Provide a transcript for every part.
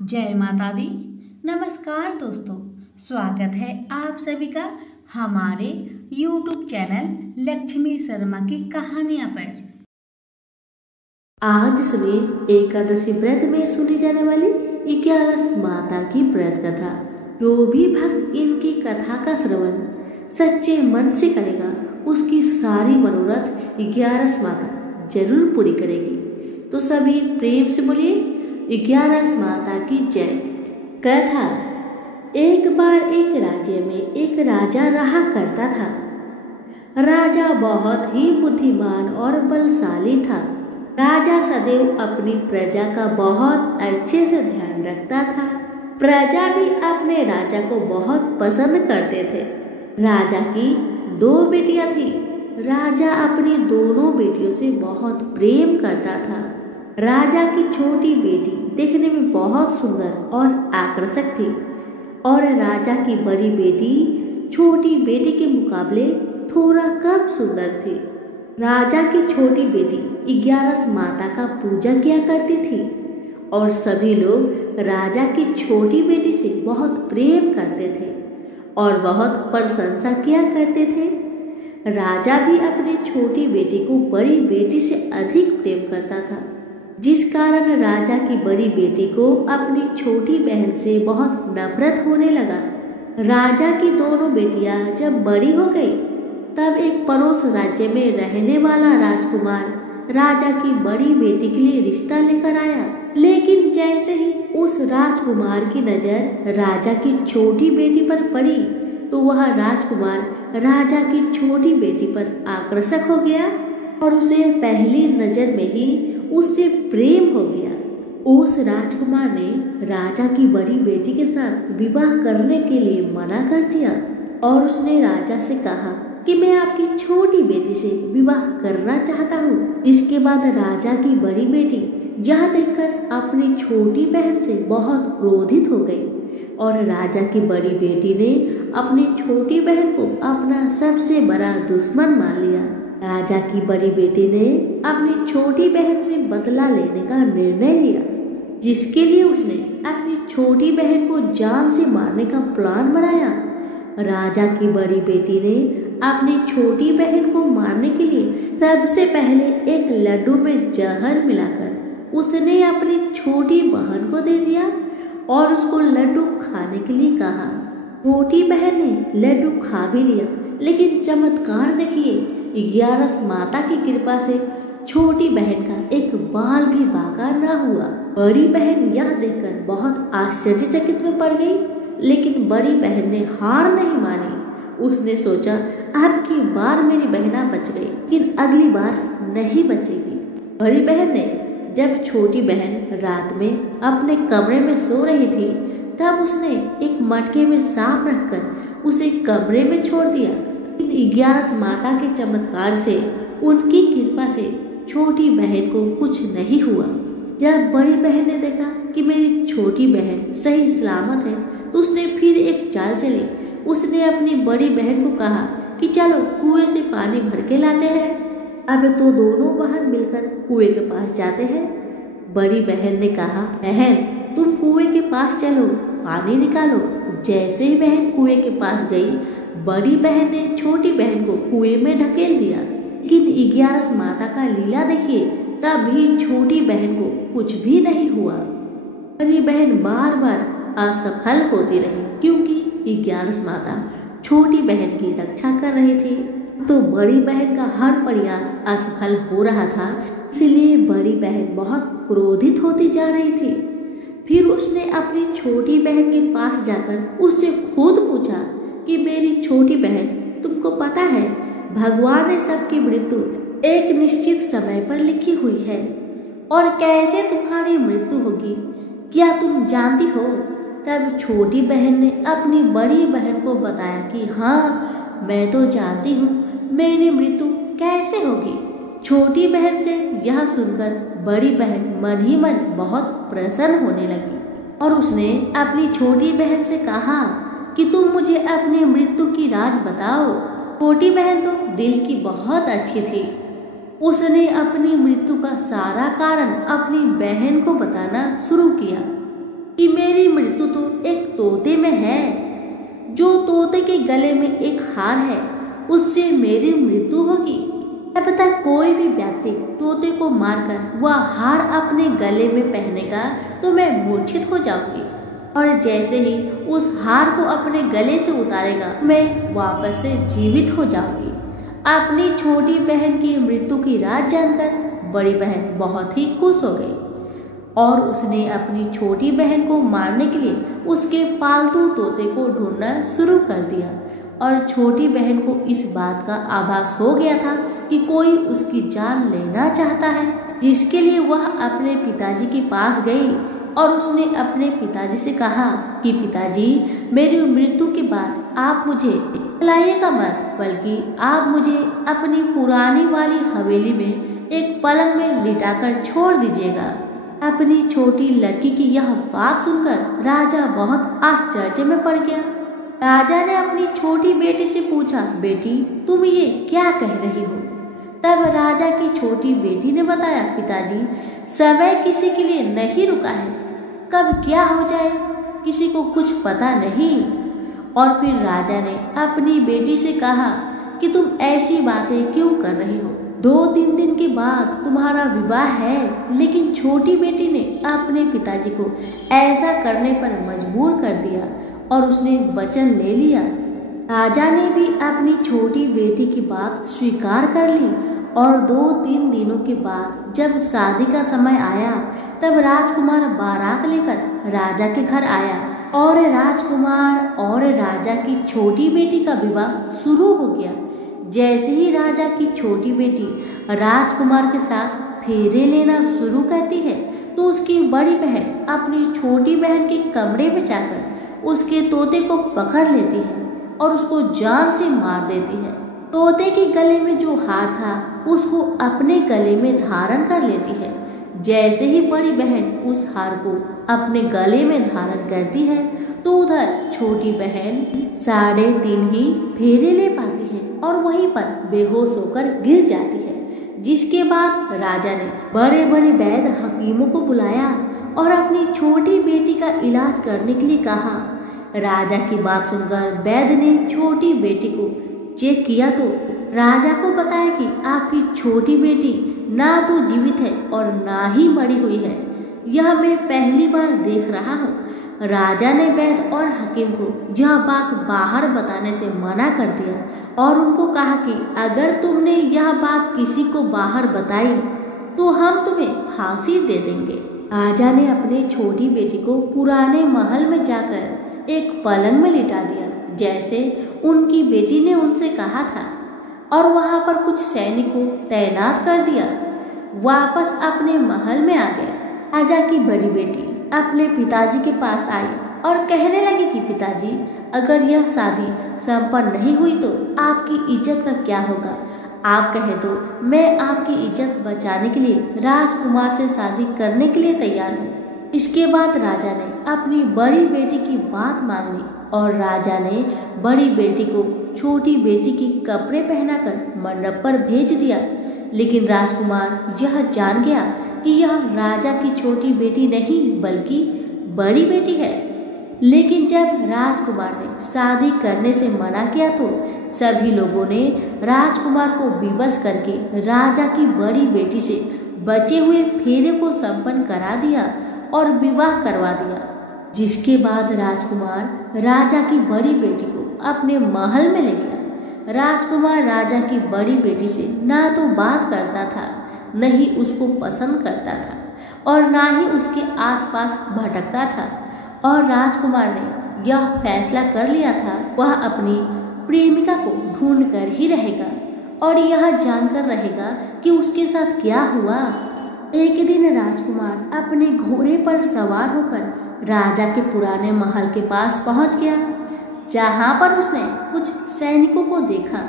जय माता दी। नमस्कार दोस्तों, स्वागत है आप सभी का हमारे YouTube चैनल लक्ष्मी शर्मा की कहानियां पर। आज सुनिए एकादशी व्रत में सुनी जाने वाली 11 माता की व्रत कथा। जो भी भक्त इनकी कथा का श्रवण सच्चे मन से करेगा उसकी सारी मनोरथ 11 माता जरूर पूरी करेगी। तो सभी प्रेम से बोलिए 11 माता की जय। कथा। एक बार एक राज्य में एक राजा रहा करता था। राजा बहुत ही बुद्धिमान और बलशाली था। राजा सदैव अपनी प्रजा का बहुत अच्छे से ध्यान रखता था। प्रजा भी अपने राजा को बहुत पसंद करते थे। राजा की 2 बेटियां थी। राजा अपनी दोनों बेटियों से बहुत प्रेम करता था। राजा की छोटी बेटी देखने में बहुत सुंदर और आकर्षक थी और राजा की बड़ी बेटी छोटी बेटी के मुकाबले थोड़ा कम सुंदर थी। राजा की छोटी बेटी 11 माता का पूजा किया करती थी और सभी लोग राजा की छोटी बेटी से बहुत प्रेम करते थे और बहुत प्रशंसा किया करते थे। राजा भी अपनी छोटी बेटी को बड़ी बेटी से अधिक प्रेम करता था, जिस कारण राजा की बड़ी बेटी को अपनी छोटी बहन से बहुत नफरत होने लगा। राजा की दोनों बेटियां जब बड़ी हो गई तब एक पड़ोस राज्य में रहने वाला राजकुमार राजा की बड़ी बेटी के लिए रिश्ता लेकर आया। लेकिन जैसे ही उस राजकुमार की नजर राजा की छोटी बेटी पर पड़ी तो वह राजकुमार राजा की छोटी बेटी पर आकर्षक हो गया और उसे पहली नजर में ही उससे प्रेम हो गया। उस राजकुमार ने राजा की बड़ी बेटी के साथ विवाह करने के लिए मना कर दिया और उसने राजा से कहा कि मैं आपकी छोटी बेटी से विवाह करना चाहता हूँ। इसके बाद राजा की बड़ी बेटी यह देखकर अपनी छोटी बहन से बहुत क्रोधित हो गई और राजा की बड़ी बेटी ने अपनी छोटी बहन को अपना सबसे बड़ा दुश्मन मान लिया। राजा की बड़ी बेटी ने अपनी छोटी बहन से बदला लेने का निर्णय लिया, जिसके लिए उसने अपनी छोटी बहन को जान से मारने का प्लान बनाया। राजा की बड़ी बेटी ने अपनी छोटी बहन को मारने के लिए सबसे पहले एक लड्डू में जहर मिलाकर उसने अपनी छोटी बहन को दे दिया और उसको लड्डू खाने के लिए कहा। छोटी बहन ने लड्डू खा भी लिया, लेकिन चमत्कार देखिए, 11 माता की कृपा से छोटी बहन का एक बाल भी बाका न हुआ। बड़ी बहन यह देखकर बहुत आश्चर्यचकित में पड़ गई, लेकिन बड़ी बहन ने हार नहीं मानी। उसने सोचा अब की बार मेरी बहना बच गई, लेकिन अगली बार नहीं बचेगी। बड़ी बहन ने जब छोटी बहन रात में अपने कमरे में सो रही थी तब उसने एक मटके में सांप रखकर उसे कमरे में छोड़ दिया। 11 माता के चमत्कार से, उनकी कृपा से छोटी बहन को कुछ नहीं हुआ। जब बड़ी बहन ने देखा कि मेरी छोटी बहन सही सलामत है तो उसने फिर एक चाल चली। उसने अपनी बड़ी बहन को कहा कि चलो कुएं से पानी भर के लाते हैं। अब तो दोनों बहन मिलकर कुएं के पास जाते हैं। बड़ी बहन ने कहा, बहन तुम कुएं के पास चलो, पानी निकालो। जैसे ही बहन कुएं के पास गई, बड़ी बहन ने छोटी बहन को कुएं में ढकेल दिया। लेकिन 11 माता का लीला देखिए, तभी छोटी बहन को कुछ भी नहीं हुआ। बड़ी बहन बार बार असफल होती रही क्योंकि 11 माता छोटी बहन की रक्षा कर रही थी। तो बड़ी बहन का हर प्रयास असफल हो रहा था, इसलिए बड़ी बहन बहुत क्रोधित होती जा रही थी। फिर उसने अपनी छोटी बहन के पास जाकर उससे खुद पूछा कि मेरी छोटी बहन, तुमको पता है भगवान ने सबकी मृत्यु एक निश्चित समय पर लिखी हुई है और कैसे तुम्हारी मृत्यु होगी क्या तुम जानती हो? तब छोटी बहन ने अपनी बड़ी बहन को बताया कि हाँ, मैं तो जानती हूँ मेरी मृत्यु कैसे होगी। छोटी बहन से यह सुनकर बड़ी बहन मन ही मन बहुत प्रसन्न होने लगी और उसने अपनी छोटी बहन से कहा कि तुम मुझे अपनी मृत्यु की राज बताओ। छोटी बहन तो दिल की बहुत अच्छी थी। उसने अपनी मृत्यु का सारा कारण अपनी बहन को बताना शुरू किया। कि मेरी मृत्यु तो एक तोते में है। जो तोते के गले में एक हार है उससे मेरी मृत्यु होगी। क्या पता कोई भी व्यक्ति तोते को मारकर वह हार अपने गले में पहनेगा तो मैं मूर्छित हो जाऊंगी, और जैसे ही उस हार को अपने गले से उतारेगा मैं वापस से जीवित हो जाऊंगी। अपनी छोटी बहन की मृत्यु की राज जानकर बड़ी बहन बहुत ही खुश हो गई और उसने अपनी छोटी बहन को मारने के लिए उसके पालतू तोते को ढूंढना शुरू कर दिया। और छोटी बहन को इस बात का आभास हो गया था कि कोई उसकी जान लेना चाहता है, जिसके लिए वह अपने पिताजी के पास गई और उसने अपने पिताजी से कहा कि पिताजी, मेरी मृत्यु के बाद आप मुझे लाइएगा मत, बल्कि आप मुझे अपनी पुरानी वाली हवेली में एक पलंग में लिटाकर छोड़ दीजिएगा। अपनी छोटी लड़की की यह बात सुनकर राजा बहुत आश्चर्य में पड़ गया। राजा ने अपनी छोटी बेटी से पूछा, बेटी तुम ये क्या कह रही हो? तब राजा की छोटी बेटी ने बताया, पिताजी समय किसी के लिए नहीं रुका है, कब क्या हो जाए किसी को कुछ पता नहीं। और फिर राजा ने अपनी बेटी से कहा कि तुम ऐसी बातें क्यों कर रही हो? 2-3 दिन के बाद तुम्हारा विवाह है। लेकिन छोटी बेटी ने अपने पिताजी को ऐसा करने पर मजबूर कर दिया और उसने वचन ले लिया। राजा ने भी अपनी छोटी बेटी की बात स्वीकार कर ली और 2-3 दिनों के बाद जब शादी का समय आया तब राजकुमार बारात लेकर राजा के घर आया और राजकुमार और राजा की छोटी बेटी का विवाह शुरू हो गया। जैसे ही राजा की छोटी बेटी राजकुमार के साथ फेरे लेना शुरू करती है तो उसकी बड़ी बहन अपनी छोटी बहन के कमरे में जाकर उसके तोते को पकड़ लेती है और उसको जान से मार देती है। तोते के गले में जो हार था उसको अपने गले में धारण कर लेती है। जैसे ही बड़ी बहन उस हार को अपने गले में धारण करती है तो उधर छोटी बहन 3.5 ही फेरे ले पाती है और वहीं पर बेहोश होकर गिर जाती है। जिसके बाद राजा ने बड़े बड़े वैद्य हकीमों को बुलाया और अपनी छोटी बेटी का इलाज करने के लिए कहा। राजा की बात सुनकर वैद्य ने छोटी बेटी को चेक किया तो राजा को बताया कि आपकी छोटी बेटी ना तो जीवित है और ना ही मरी हुई है। यह मैं पहली बार देख रहा हूँ। राजा ने वैद्य और हकीम को यह बात बाहर बताने से मना कर दिया और उनको कहा कि अगर तुमने यह बात किसी को बाहर बताई तो हम तुम्हें फांसी दे देंगे। राजा ने अपनी छोटी बेटी को पुराने महल में जाकर एक पलंग में लिटा दिया जैसे उनकी बेटी ने उनसे कहा था और वहां पर कुछ सैनिकों तैनात कर दिया। वापस अपने महल में आ गए। राजा की बड़ी बेटी अपने पिताजी के पास आई और कहने लगी कि पिताजी, अगर यह शादी संपन्न नहीं हुई तो आपकी इज्जत का क्या होगा? आप कहे तो मैं आपकी इज्जत बचाने के लिए राजकुमार से शादी करने के लिए तैयार हूँ। इसके बाद राजा ने अपनी बड़ी बेटी की बात मान ली और राजा ने बड़ी बेटी को छोटी बेटी की कपड़े पहनाकर मंडप पर भेज दिया। लेकिन राजकुमार यह जान गया कि यह राजा की छोटी बेटी नहीं बल्कि बड़ी बेटी है। लेकिन जब राजकुमार ने शादी करने से मना किया तो सभी लोगों ने राजकुमार को विवश करके राजा की बड़ी बेटी से बचे हुए फेरे को संपन्न करा दिया और विवाह करवा दिया। जिसके बाद राजकुमार राजा की बड़ी बेटी को अपने महल में ले गया। राजकुमार राजा की बड़ी बेटी से ना तो बात करता था, न ही उसको पसंद करता था और ना ही उसके आसपास भटकता था। और राजकुमार ने यह फैसला कर लिया था वह अपनी प्रेमिका को ढूंढ कर ही रहेगा और यह जानकर रहेगा कि उसके साथ क्या हुआ। एक दिन राजकुमार अपने घोड़े पर सवार होकर राजा के पुराने महल के पास पहुंच गया, जहां पर उसने कुछ सैनिकों को देखा।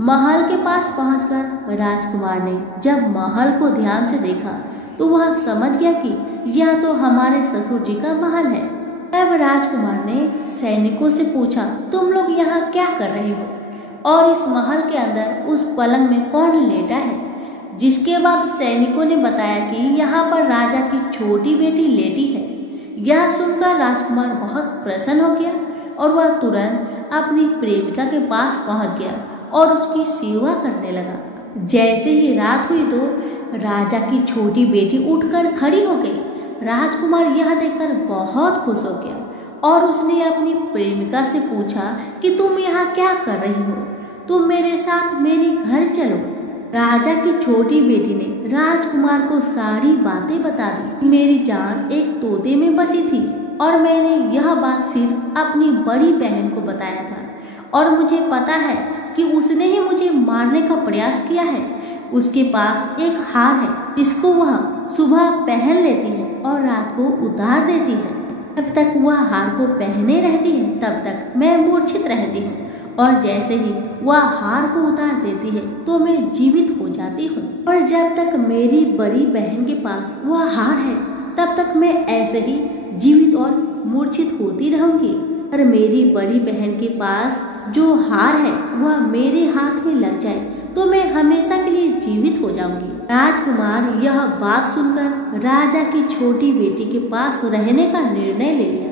महल के पास पहुंचकर राजकुमार ने जब महल को ध्यान से देखा तो वह समझ गया कि यह तो हमारे ससुर जी का महल है। तब राजकुमार ने सैनिकों से पूछा, तुम लोग यहाँ क्या कर रहे हो और इस महल के अंदर उस पलंग में कौन लेटा है? जिसके बाद सैनिकों ने बताया कि यहाँ पर राजा की छोटी बेटी लेटी है। यह सुनकर राजकुमार बहुत प्रसन्न हो गया और वह तुरंत अपनी प्रेमिका के पास पहुंच गया और उसकी सेवा करने लगा। जैसे ही रात हुई तो राजा की छोटी बेटी उठकर खड़ी हो गई। राजकुमार यह देखकर बहुत खुश हो गया और उसने अपनी प्रेमिका से पूछा कि तुम यहाँ क्या कर रही हो, तुम मेरे साथ मेरे घर चलो। राजा की छोटी बेटी ने राजकुमार को सारी बातें बता दी। मेरी जान एक तोते में बसी थी और मैंने यह बात सिर्फ अपनी बड़ी बहन को बताया था और मुझे पता है कि उसने ही मुझे मारने का प्रयास किया है। उसके पास एक हार है जिसको वह सुबह पहन लेती है और रात को उतार देती है। जब तक वह हार को पहने रहती है तब तक मैं मूर्छित रहती हूँ और जैसे ही वह हार को उतार देती है तो मैं जीवित हो जाती हूँ। और जब तक मेरी बड़ी बहन के पास वह हार है तब तक मैं ऐसे ही जीवित और मूर्छित होती रहूंगी। और मेरी बड़ी बहन के पास जो हार है वह मेरे हाथ में लग जाए तो मैं हमेशा के लिए जीवित हो जाऊंगी। राजकुमार यह बात सुनकर राजा की छोटी बेटी के पास रहने का निर्णय ले लिया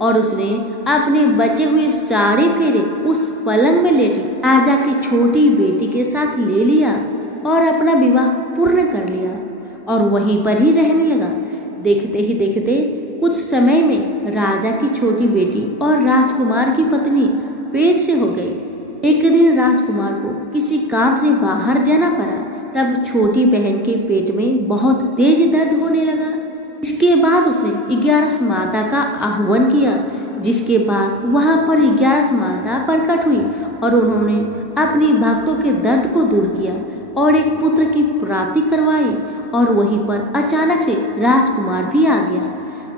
और उसने अपने बचे हुए सारे फेरे उस पलंग में लेटी राजा की छोटी बेटी के साथ ले लिया और अपना विवाह पूर्ण कर लिया और वहीं पर ही रहने लगा। देखते ही देखते कुछ समय में राजा की छोटी बेटी और राजकुमार की पत्नी पेट से हो गई। एक दिन राजकुमार को किसी काम से बाहर जाना पड़ा। तब छोटी बहन के पेट में बहुत तेज दर्द होने लगा। इसके बाद उसने 11 माता का आह्वान किया, जिसके बाद वहां पर 11 माता प्रकट हुई और उन्होंने अपनी भक्तों के दर्द को दूर किया और एक पुत्र की प्राप्ति करवाई। और वहीं पर अचानक से राजकुमार भी आ गया।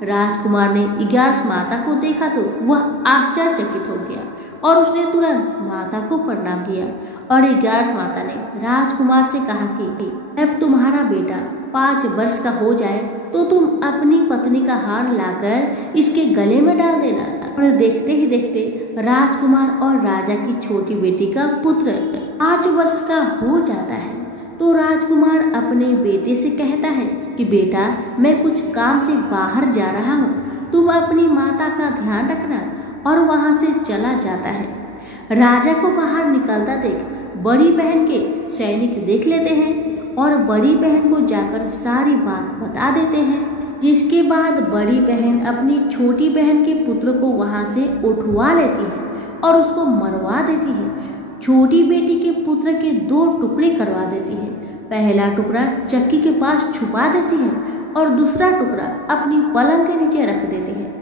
राजकुमार ने 11 माता को देखा तो वह आश्चर्यचकित हो गया और उसने तुरंत माता को प्रणाम किया। और 11 माता ने राजकुमार से कहा कि अब तुम्हारा बेटा 5 वर्ष का हो जाए तो तुम अपनी पत्नी का हार लाकर इसके गले में डाल देना। और देखते ही देखते राजकुमार और राजा की छोटी बेटी का पुत्र 5 वर्ष का हो जाता है। तो राजकुमार अपने बेटे से कहता है कि बेटा, मैं कुछ काम से बाहर जा रहा हूँ, तुम अपनी माता का ध्यान रखना। और वहाँ से चला जाता है। राजा को बाहर निकलता देख बड़ी बहन के सैनिक देख लेते हैं और बड़ी बहन को जाकर सारी बात बता देते हैं। जिसके बाद बड़ी बहन अपनी छोटी बहन के पुत्र को वहाँ से उठवा लेती है और उसको मरवा देती है। छोटी बेटी के पुत्र के 2 टुकड़े करवा देती है। पहला टुकड़ा चक्की के पास छुपा देती है और दूसरा टुकड़ा अपनी पलंग के नीचे रख देती है।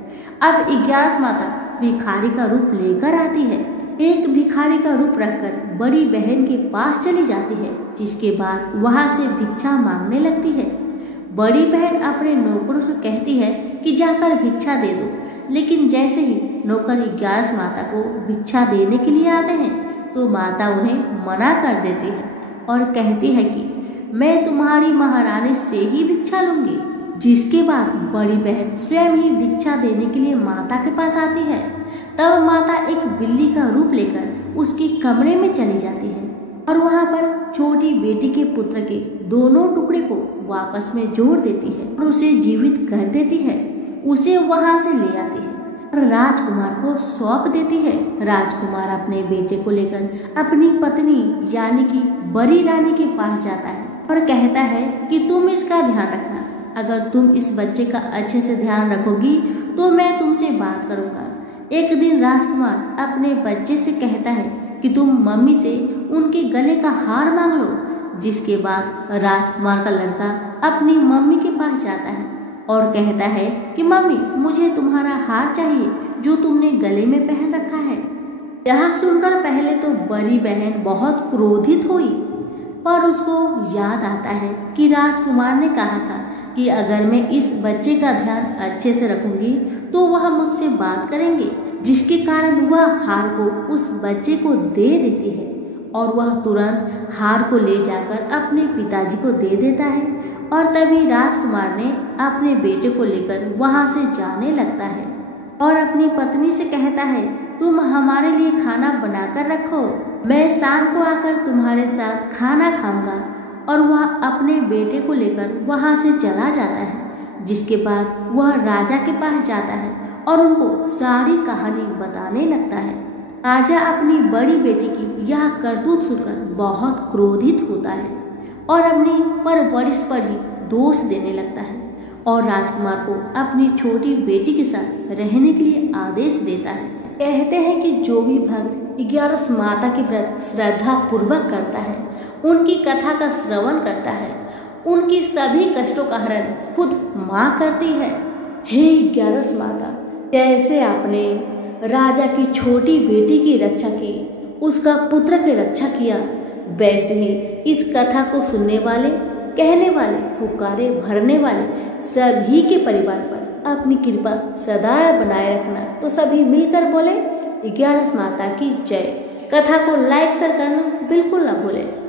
अब 11 माता भिखारी का रूप लेकर आती है। एक भिखारी का रूप रखकर बड़ी बहन के पास चली जाती है, जिसके बाद वहां से भिक्षा मांगने लगती है। बड़ी बहन अपने नौकरों से कहती है कि जाकर भिक्षा दे दो, लेकिन जैसे ही नौकर 11 माता को भिक्षा देने के लिए आते हैं तो माता उन्हें मना कर देती है और कहती है कि मैं तुम्हारी महारानी से ही भिक्षा लूंगी। जिसके बाद बड़ी बहन स्वयं ही भिक्षा देने के लिए माता के पास आती है। तब माता एक बिल्ली का रूप लेकर उसके कमरे में चली जाती है और वहां पर छोटी बेटी के पुत्र के दोनों टुकड़े को वापस में जोड़ देती है और उसे जीवित कर देती है। उसे वहां से ले आती है और राजकुमार को सौंप देती है। राजकुमार अपने बेटे को लेकर अपनी पत्नी यानी कि बड़ी रानी के पास जाता है और कहता है कि तुम इसका ध्यान रखना। अगर तुम इस बच्चे का अच्छे से ध्यान रखोगी तो मैं तुमसे बात करूंगा। एक दिन राजकुमार अपने बच्चे से कहता है कि तुम मम्मी से उनके गले का हार मांग लो। जिसके बाद राजकुमार का लड़का अपनी मम्मी के पास जाता है और कहता है कि मम्मी, मुझे तुम्हारा हार चाहिए जो तुमने गले में पहन रखा है। यह सुनकर पहले तो बड़ी बहन बहुत क्रोधित हुई, पर उसको याद आता है कि राजकुमार ने कहा था कि अगर मैं इस बच्चे का ध्यान अच्छे से रखूंगी तो वह मुझसे बात करेंगे, जिसके कारण वह हार को उस बच्चे को दे देती है और वह तुरंत हार को ले जाकर अपने पिताजी को दे देता है। और तभी राजकुमार ने अपने बेटे को लेकर वहां से जाने लगता है और अपनी पत्नी से कहता है, तुम हमारे लिए खाना बनाकर रखो, मैं शाम को आकर तुम्हारे साथ खाना खाऊंगा। और वह अपने बेटे को लेकर वहां से चला जाता है। जिसके बाद वह राजा के पास जाता है और उनको सारी कहानी बताने लगता है। राजा अपनी बड़ी बेटी की यह करतूत सुनकर बहुत क्रोधित होता है और अपनी परवरिश पर ही दोष देने लगता है और राजकुमार को अपनी छोटी बेटी के साथ रहने के लिए आदेश देता है। कहते हैं कि जो भी भक्त 11 माता की व्रत श्रद्धा पूर्वक करता है, उनकी कथा का श्रवण करता है, उनकी सभी कष्टों का हरण खुद माँ करती है। हे 11 माता, जैसे आपने राजा की छोटी बेटी की रक्षा की, उसका पुत्र की रक्षा किया, वैसे ही इस कथा को सुनने वाले, कहने वाले, हुक्कारे भरने वाले सभी के परिवार पर अपनी कृपा सदा बनाए रखना। तो सभी मिलकर बोले 11 माता की जय। कथा को लाइक शेयर करना बिल्कुल ना भूलें।